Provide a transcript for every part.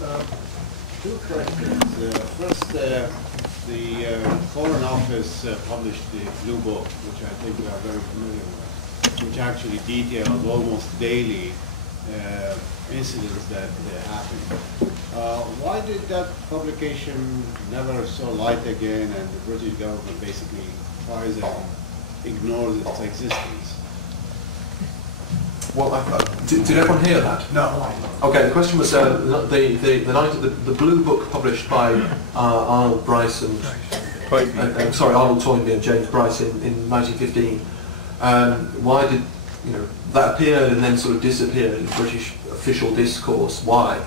Two questions. First, the Foreign Office published the Blue Book, which I think we are very familiar with, which actually details almost daily incidents that happened. Why did that publication never saw light again, and the British government basically tries and ignores its existence? Well, did everyone hear that? No. Okay, the question was the Blue Book published by Arnold Bryce and Arnold Toynbee and James Bryce in 1915. Why did that appeared and then sort of disappeared in British official discourse? Why?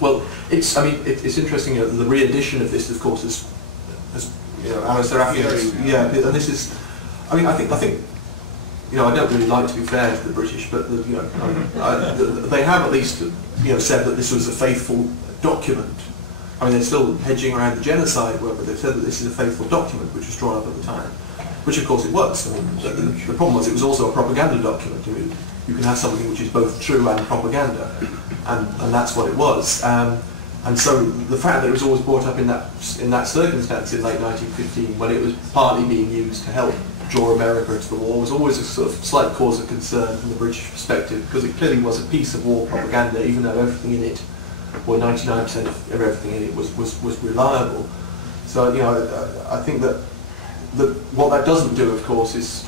Well, it's interesting. The re-edition of this, of course, is Alistair Raphael. Yeah, and this is. I think. I don't really like to be fair to the British, but they have at least said that this was a faithful document. They're still hedging around the genocide, but they've said that this is a faithful document which was drawn up at the time, which of course it was. The problem was it was also a propaganda document. You can have something which is both true and propaganda, and that's what it was. And so the fact that it was always brought up in that circumstance in late 1915, when it was partly being used to help draw America into the war, was always a sort of slight cause of concern from the British perspective, because it clearly was a piece of war propaganda, even though everything in it, or 99% of everything in it, was reliable. So I think that what that doesn't do, of course, is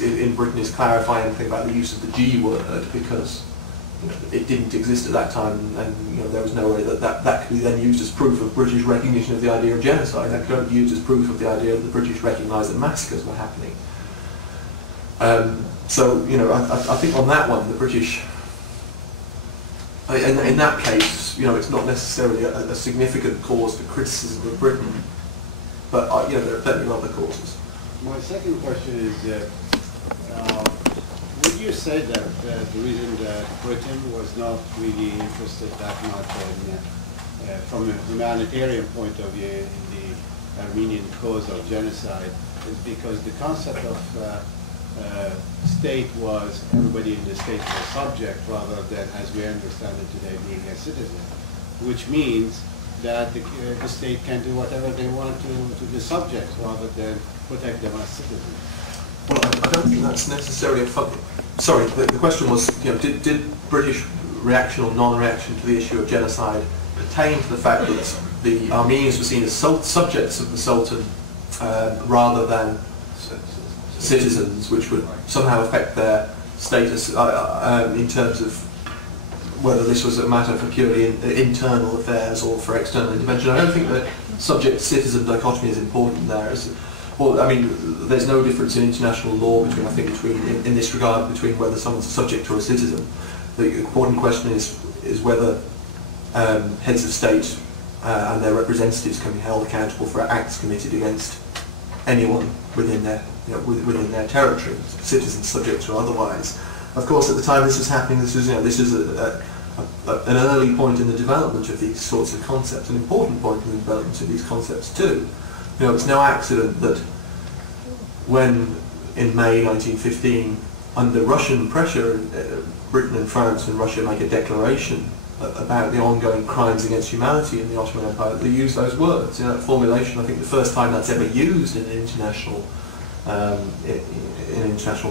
in Britain is clarify anything about the use of the G word, because it didn't exist at that time, and there was no way that could be then used as proof of British recognition of the idea of genocide. That could only be used as proof of the idea that the British recognised that massacres were happening. So I think on that one, the British, in that case, it's not necessarily a significant cause for criticism of Britain, but there are plenty of other causes. My second question is. Would you say that the reason that Britain was not really interested that much from a humanitarian point of view in the Armenian cause of genocide is because the concept of state was everybody in the state was subject rather than, as we understand it today, being a citizen, which means that the state can do whatever they want to the subjects rather than protect them as citizens? Well, I don't think that's necessarily a fun. Sorry, the question was, did British reaction or non-reaction to the issue of genocide pertain to the fact that the Armenians were seen as subjects of the Sultan rather than citizens, which would somehow affect their status in terms of whether this was a matter for purely internal affairs or for external intervention? I don't think the subject-citizen dichotomy is important there. Well, there's no difference in international law between in this regard between whether someone's a subject or a citizen. The important question is whether heads of state and their representatives can be held accountable for acts committed against anyone within their territory, citizens, subjects, or otherwise. Of course, at the time this was happening, this was an early point in the development of these sorts of concepts, an important point in the development of these concepts too. It's no accident that when, in May 1915, under Russian pressure, Britain and France and Russia make a declaration about the ongoing crimes against humanity in the Ottoman Empire, they use those words. That formulation, I think the first time that's ever used in an international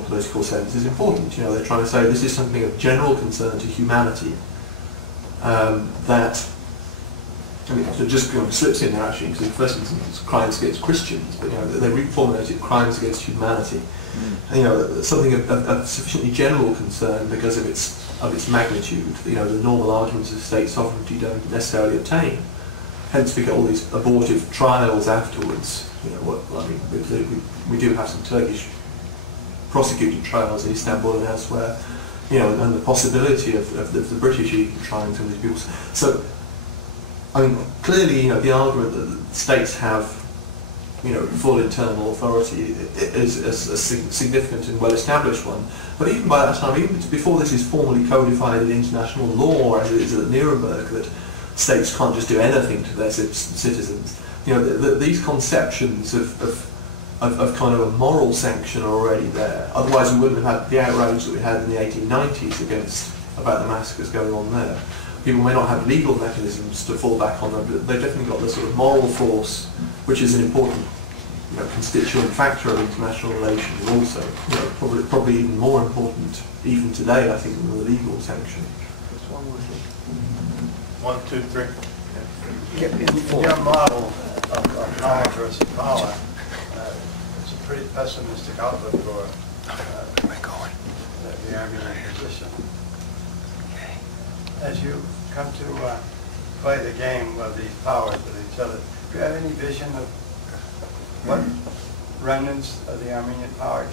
political sense is important. They're trying to say this is something of general concern to humanity that. So it just slips in there actually, because in the first instance it's crimes against Christians, but they reformulated crimes against humanity. Something of sufficiently general concern because of its magnitude. The normal arguments of state sovereignty don't necessarily obtain. Hence we get all these abortive trials afterwards. We do have some Turkish prosecuted trials in Istanbul and elsewhere. And the possibility of the British even trying some of these people. So. Clearly, the argument that states have, full internal authority is a significant and well-established one. But even by that time, even before this is formally codified in international law, as it is at Nuremberg, that states can't just do anything to their citizens. These conceptions of kind of a moral sanction are already there. Otherwise, we wouldn't have had the outrage that we had in the 1890s about the massacres going on there. people may not have legal mechanisms to fall back on them, but they've definitely got the sort of moral force, which is an important constituent factor of international relations, also probably even more important even today, I think, than the legal sanction. Just one more thing. 1, 2, 3. In your model of power versus power, it's a pretty pessimistic outlook for the Armenian position. As you come to play the game of these powers with each other, do you have any vision of what remnants of the Armenian power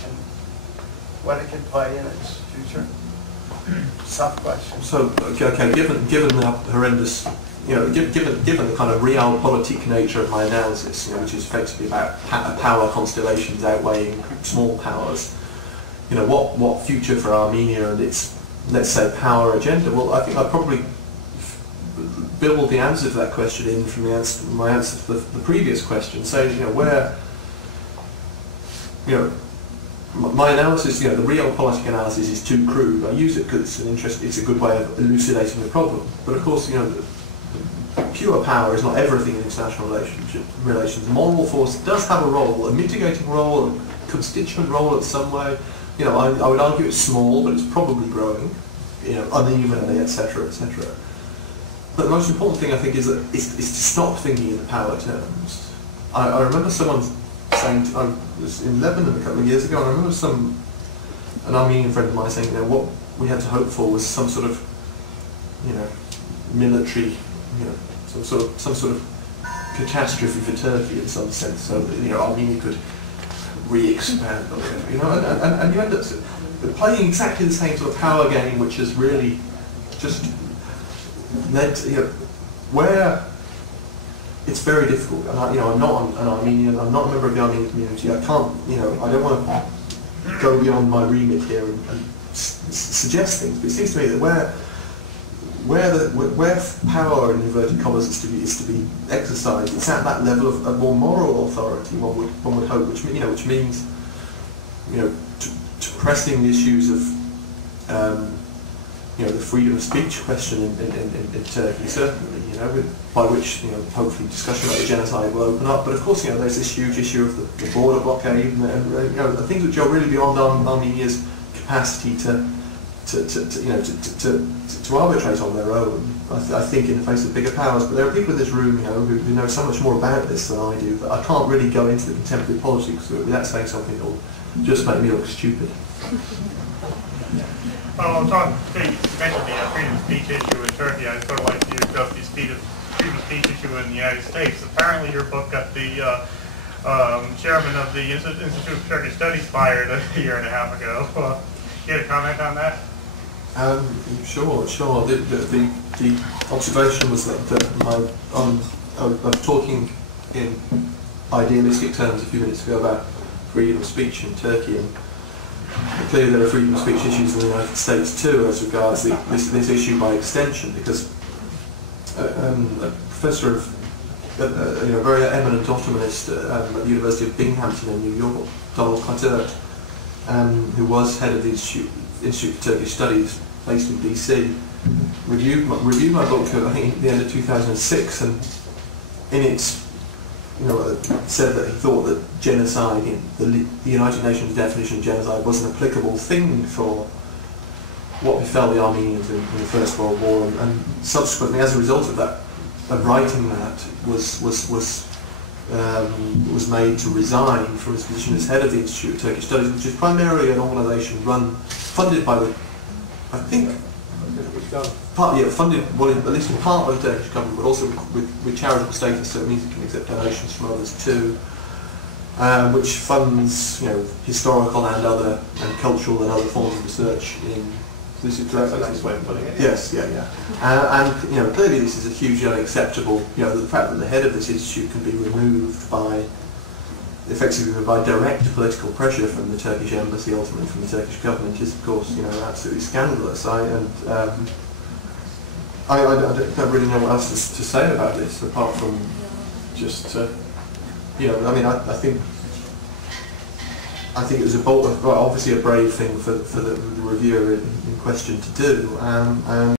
what it can play in its future? Tough question. So, okay, given the horrendous, given the kind of realpolitik nature of my analysis, which is effectively about power constellations outweighing small powers, what future for Armenia and its, let's say, power agenda? Well, I think I'd probably build the answer to that question in from my answer to the previous question. So, my analysis, the realpolitik analysis is too crude. I use it because it's a good way of elucidating the problem. But of course, pure power is not everything in international relations. Moral force does have a role, a mitigating role, a constituent role in some way. I would argue it's small, but it's probably growing, unevenly, etc., etc. But the most important thing, I think, is to stop thinking in power terms. I remember someone saying, I was in Lebanon a couple of years ago, and I remember an Armenian friend of mine saying, what we had to hope for was some sort of, military, some sort of catastrophe for Turkey in some sense, so that Armenia could re-expand or whatever, and you end up playing exactly the same sort of power game, which has really just led to, where it's very difficult. And I'm not an Armenian, I'm not a member of the Armenian community, I can't, I don't want to go beyond my remit here and suggest things, but it seems to me that where power, in inverted commas, is to be exercised, it's at that level of a more moral authority, one would hope, which means, to pressing issues of, the freedom of speech question in Turkey, certainly, by which, hopefully discussion about the genocide will open up. But of course, there's this huge issue of the border blockade, and the things which are really beyond Armenia's capacity to arbitrate on their own, I think, in the face of bigger powers. But there are people in this room, who know so much more about this than I do, that I can't really go into the contemporary politics without saying something that will just make me look stupid. Well, John, you mentioned the freedom of speech issue in Turkey. I'd sort of like to address the freedom of speech issue in the United States. Apparently your book got the chairman of the Institute of Turkish Studies fired a year and a half ago. You had a comment on that? Sure. The observation was that I was talking in idealistic terms a few minutes ago about freedom of speech in Turkey, and clearly there are freedom of speech issues in the United States too, as regards this issue by extension, because a professor of a very eminent Ottomanist at the University of Binghamton in New York, Donald Carter, who was head of the Institute for Turkish Studies based in DC, reviewed my book, I think, at the end of 2006, and in its said that he thought that genocide, the United Nations definition of genocide, was an applicable thing for what befell the Armenians in the First World War, and subsequently, as a result of that, of writing that, was made to resign from his position as head of the Institute of Turkish Studies, which is primarily an organisation funded by the, I think, funded, well, at least in part by the Turkish government, but also with charitable status, so it means it can accept donations from others too, which funds, historical and cultural and other forms of research in. This is correct. That's way of putting it. Yes, yeah. And clearly this is a hugely unacceptable. The fact that the head of this institute can be removed effectively by direct political pressure from the Turkish embassy, ultimately from the Turkish government, is of course absolutely scandalous. I don't really know what else to say about this apart from just I think it was obviously a brave thing for the reviewer in question to do.